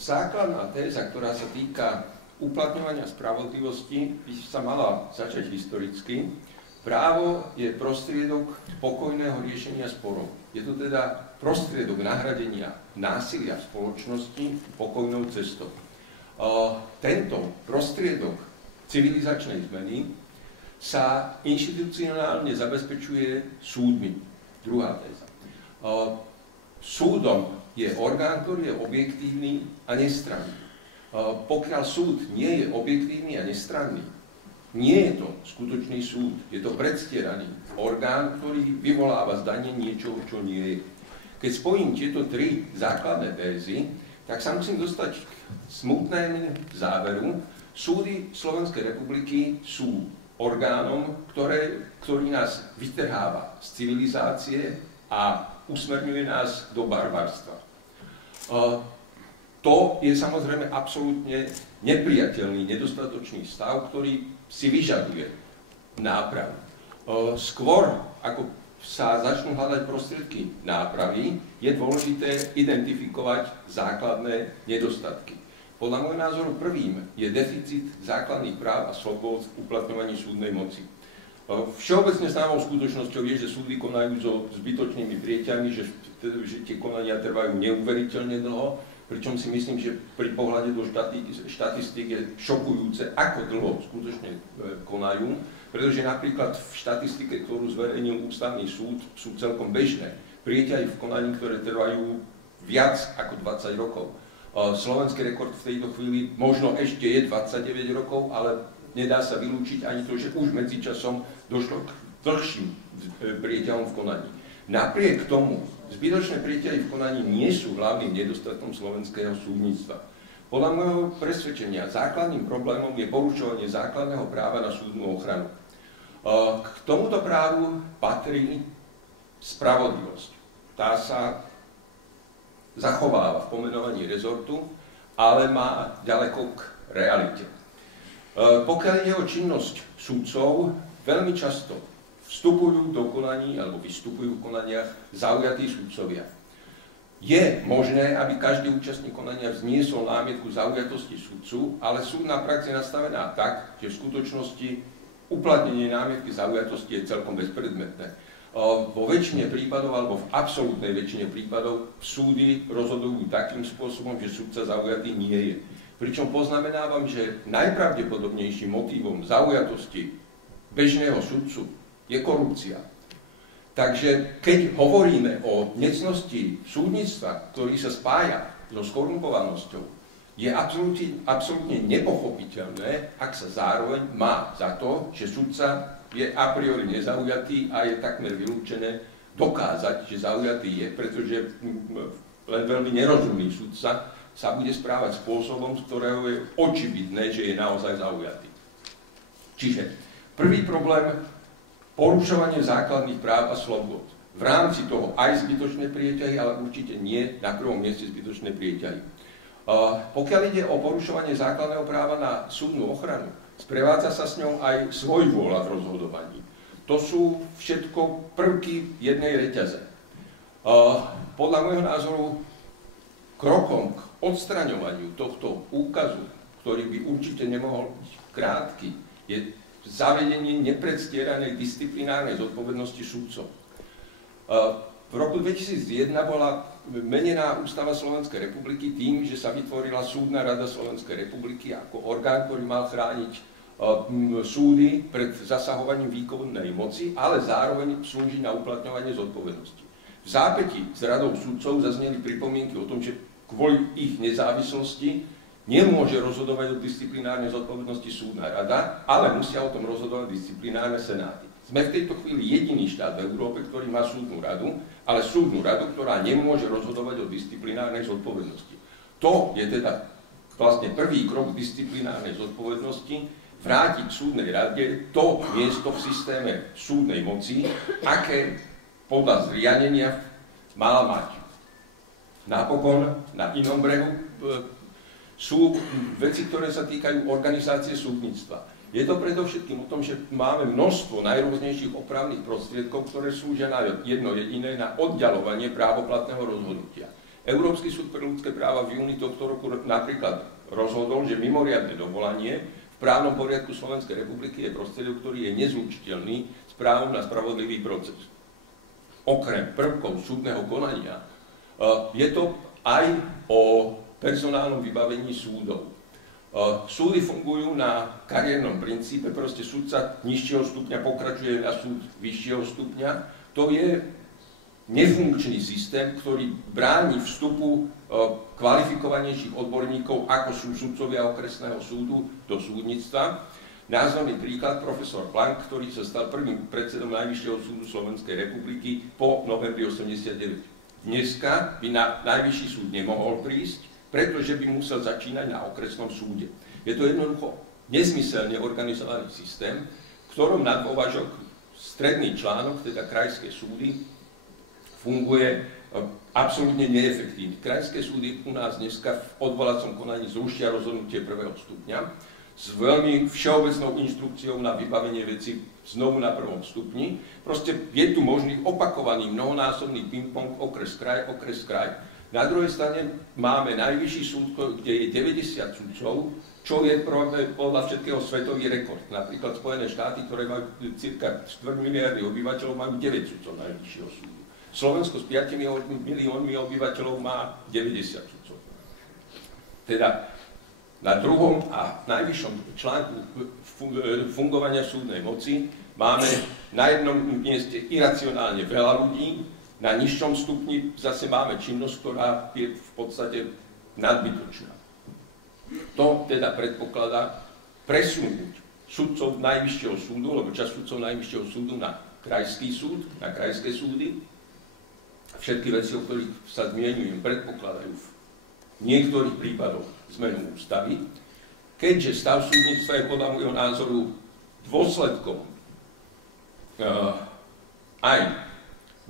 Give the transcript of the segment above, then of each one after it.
základná téza, ktorá sa týka uplatňovania spravodlivosti, by sa mala začať historicky. Právo je prostriedok pokojného riešenia sporov. Je to teda prostriedok nahradenia násilia v spoločnosti pokojnou cestou. Tento prostriedok civilizačnej zmeny sa inštitucionálne zabezpečuje súdmi. Druhá téza. Súdom je orgán, ktorý je objektívny a nestranný. Pokiaľ súd nie je objektívny a nestranný, nie je to skutočný súd, je to predstieraný orgán, ktorý vyvoláva zdanie niečoho, čo nie je. Keď spojím tieto tri základné tézy, tak sa musím dostať k smutnému záveru. Súdy Slovenskej republiky sú orgánom, ktorý nás vytrháva z civilizácie a usmerňuje nás do barbarstva. To je samozrejme absolútne nepriateľný, nedostatočný stav, ktorý si vyžaduje nápravu. Skôr, ako sa začnú hľadať prostriedky nápravy, je dôležité identifikovať základné nedostatky. Podľa môjho názoru prvým je deficit základných práv a slobôd v uplatňovaní súdnej moci. Všeobecne známou skutočnosťou je, že súdy konajú so zbytočnými prieťami, že tie konania trvajú neuveriteľne dlho, pričom si myslím, že pri pohľade do štatistík je šokujúce, ako dlho skutočne konajú, pretože napríklad v štatistike, ktorú zverejnil Ústavný súd, sú celkom bežné prieťahy v konaní, ktoré trvajú viac ako 20 rokov. Slovenský rekord v tejto chvíli možno ešte je 29 rokov, ale nedá sa vylúčiť ani to, že už medzičasom došlo k dlhším prieťahom v konaní. Napriek tomu, zbytočné prieťahy v konaní nie sú hlavným nedostatkom slovenského súdnictva. Podľa môjho presvedčenia základným problémom je porušovanie základného práva na súdnu ochranu. K tomuto právu patrí spravodlivosť. Tá sa zachováva v pomenovaní rezortu, ale má ďaleko k realite. Pokiaľ ide o činnosť sudcov, veľmi často vstupujú do konaní alebo vystupujú v konaniach zaujatí sudcovia. Je možné, aby každý účastník konania vzniesol námietku zaujatosti sudcu, ale súdna prax je nastavená tak, že v skutočnosti uplatnenie námietky zaujatosti je celkom bezpredmetné. Vo väčšine prípadov alebo v absolútnej väčšine prípadov súdy rozhodujú takým spôsobom, že sudca zaujatý nie je. Pričom poznamenávam, že najpravdepodobnejším motívom zaujatosti bežného sudcu je korupcia. Takže keď hovoríme o necnosti súdnictva, ktorý sa spája so skorumpovanosťou, je absolútne nepochopiteľné, ak sa zároveň má za to, že sudca je a priori nezaujatý a je takmer vylúčené dokázať, že zaujatý je, pretože len veľmi nerozumný sudca sa bude správať spôsobom, z ktorého je očividné, že je naozaj zaujatý. Čiže prvý problém, porušovanie základných práv a slobôd. V rámci toho aj zbytočné prieťahy, ale určite nie na prvom mieste zbytočné prieťahy. Pokiaľ ide o porušovanie základného práva na súdnu ochranu, sprevádza sa s ňou aj svojvôľa v rozhodovaní. To sú všetko prvky jednej reťaze. Podľa môjho názoru krokom k odstraňovaniu tohto úkazu, ktorý by určite nemohol byť krátky, je zavedenie nepredstieranej disciplinárnej zodpovednosti sudcov. V roku 2001 bola menená Ústava Slovenskej republiky tým, že sa vytvorila Súdna rada Slovenskej republiky ako orgán, ktorý mal chrániť súdy pred zasahovaním výkonnej moci, ale zároveň slúži na uplatňovanie zodpovednosti. V zápätí s radou sudcov zazneli pripomienky o tom, že kvôli ich nezávislosti nemôže rozhodovať o disciplinárnej zodpovednosti súdna rada, ale musia o tom rozhodovať disciplinárne senáty. Sme v tejto chvíli jediný štát v Európe, ktorý má súdnu radu, ale súdnu radu, ktorá nemôže rozhodovať o disciplinárnej zodpovednosti. To je teda vlastne prvý krok disciplinárnej zodpovednosti, vrátiť súdnej rade to miesto v systéme súdnej moci, aké podľa zriadenia mala mať. Napokon, na inom brehu, sú veci, ktoré sa týkajú organizácie súdnictva. Je to predovšetkým o tom, že máme množstvo najrôznejších opravných prostriedkov, ktoré slúžia na jedno jediné, na oddiaľovanie právoplatného rozhodnutia. Európsky súd pre ľudské práva v júni tohto roku napríklad rozhodol, že mimoriadne dovolanie v právnom poriadku Slovenskej republiky je prostriedok, ktorý je nezlučiteľný s právom na spravodlivý proces. Okrem prvkov súdneho konania je to aj o personálnom vybavení súdov. Súdy fungujú na kariérnom princípe, proste súdca nižšieho stupňa pokračuje na súd vyššieho stupňa. To je nefunkčný systém, ktorý bráni vstupu kvalifikovanejších odborníkov, ako sú sudcovia okresného súdu, do súdnictva. Názorný príklad, profesor Plank, ktorý sa stal prvým predsedom Najvyššieho súdu Slovenskej republiky po novembri 89. Dneska by na Najvyšší súd nemohol prísť, pretože by musel začínať na okresnom súde. Je to jednoducho nezmyselne organizovaný systém, v ktorom na dôvažok stredný článok, teda krajské súdy, funguje absolútne neefektívne. Krajské súdy u nás dneska v odvolacom konaní zrušia rozhodnutie prvého stupňa s veľmi všeobecnou inštrukciou na vybavenie veci znovu na prvom stupni. Proste je tu možný opakovaný mnohonásobný ping-pong okres-kraj, okres-kraj. Na druhej strane máme Najvyšší súd, kde je 90 sudcov, čo je podľa všetkého svetový rekord. Napríklad Spojené štáty, ktoré majú cirka 4 miliardy obyvateľov, majú 9 sudcov Najvyššieho súdu. Slovensko s 5 miliónmi obyvateľov má 90 sudcov. Teda na druhom a najvyššom článku fungovania súdnej moci máme na jednom mieste iracionálne veľa ľudí, na nižšom stupni zase máme činnosť, ktorá je v podstate nadbytočná. To teda predpokladá presunúť sudcov Najvyššieho súdu, alebo časť sudcov Najvyššieho súdu na krajský súd, na krajské súdy. Všetky veci, o ktorých sa zmieňujem, predpokladajú v niektorých prípadoch zmenu ústavy, keďže stav súdnictva je podľa môjho názoru dôsledkom aj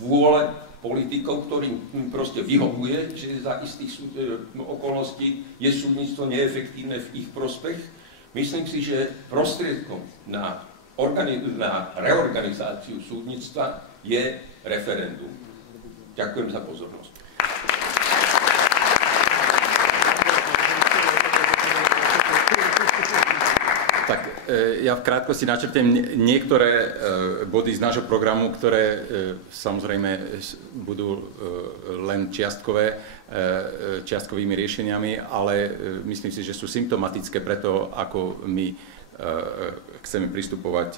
vôle politikov, ktorým proste vyhovuje, že za istých okolností je súdnictvo neefektívne v ich prospech. Myslím si, že prostriedkom na reorganizáciu súdnictva je referendum. Ďakujem za pozornosť. Tak ja v krátkosti načrtiem niektoré body z nášho programu, ktoré samozrejme budú len čiastkovými riešeniami, ale myslím si, že sú symptomatické pre to, ako my chceme pristupovať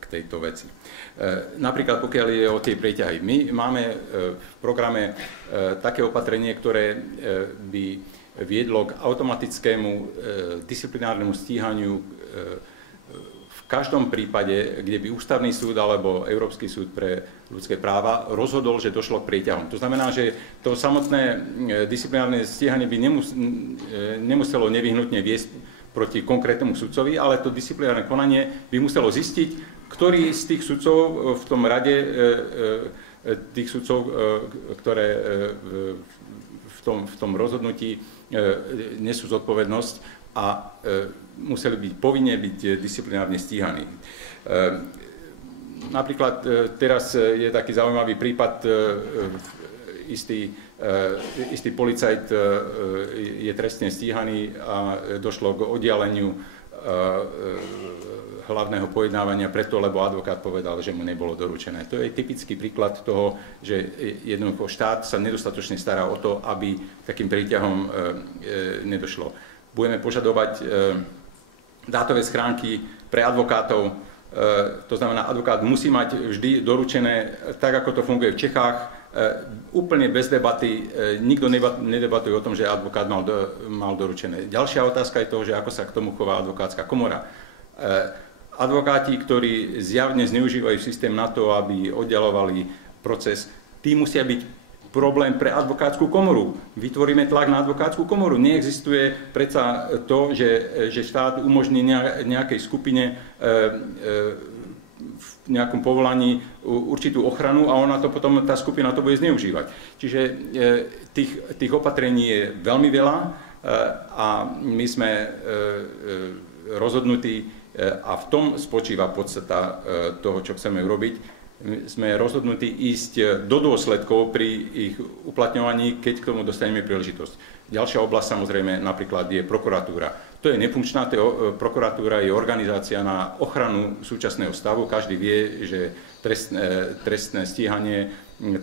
k tejto veci. Napríklad pokiaľ je o tie preťahy. My máme v programe také opatrenie, ktoré by viedlo k automatickému disciplinárnemu stíhaniu v každom prípade, kde by Ústavný súd alebo Európsky súd pre ľudské práva rozhodol, že došlo k prieťahom. To znamená, že to samotné disciplinárne stíhanie by nemuselo nevyhnutne viesť proti konkrétnemu sudcovi, ale to disciplinárne konanie by muselo zistiť, ktorý z tých sudcov v tom rade, tých sudcov, ktoré v tom rozhodnutí nesú zodpovednosť a museli byť povinne byť disciplinárne stíhaní. Napríklad teraz je taký zaujímavý prípad, istý policajt je trestne stíhaný a došlo k oddialeniu hlavného pojednávania preto, lebo advokát povedal, že mu nebolo doručené. To je typický príklad toho, že jednoducho štát sa nedostatočne stará o to, aby takým príťahom nedošlo. Budeme požadovať dátové schránky pre advokátov, to znamená, advokát musí mať vždy doručené, tak ako to funguje v Čechách, úplne bez debaty, nikto nedebatuje o tom, že advokát mal doručené. Ďalšia otázka je to, že ako sa k tomu chová advokátska komora. Advokáti, ktorí zjavne zneužívajú systém na to, aby oddialovali proces, tí musia byť problém pre advokátsku komoru. Vytvoríme tlak na advokátsku komoru. Neexistuje predsa to, že štát umožní nejakej skupine v nejakom povolaní určitú ochranu a ona to potom, tá skupina to bude zneužívať. Čiže tých opatrení je veľmi veľa a my sme rozhodnutí a v tom spočíva podstata toho, čo chceme urobiť. sme rozhodnutí ísť do dôsledkov pri ich uplatňovaní, keď k tomu dostaneme príležitosť. Ďalšia oblasť samozrejme napríklad je prokuratúra. To je nefunkčná, prokuratúra je organizácia na ochranu súčasného stavu. Každý vie, že trestné stíhanie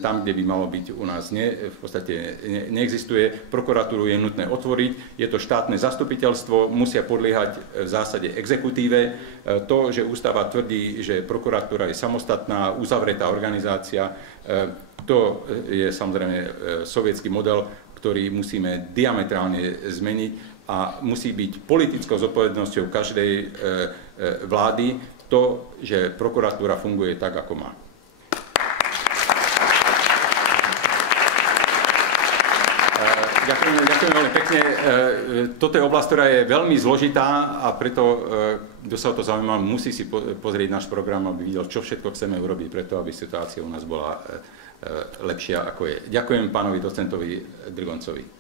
tam, kde by malo byť u nás, v podstate neexistuje. Prokuratúru je nutné otvoriť, je to štátne zastupiteľstvo, musia podliehať v zásade exekutíve. To, že ústava tvrdí, že prokuratúra je samostatná, uzavretá organizácia, to je samozrejme sovietský model, ktorý musíme diametrálne zmeniť a musí byť politickou zodpovednosťou každej vlády to, že prokuratúra funguje tak, ako má. Ďakujem veľmi pekne. Toto je oblasť, ktorá je veľmi zložitá a preto, kto sa o to zaujíma, musí si pozrieť náš program, aby videl, čo všetko chceme urobiť preto, aby situácia u nás bola lepšia, ako je. Ďakujem pánovi docentovi Drgoncovi.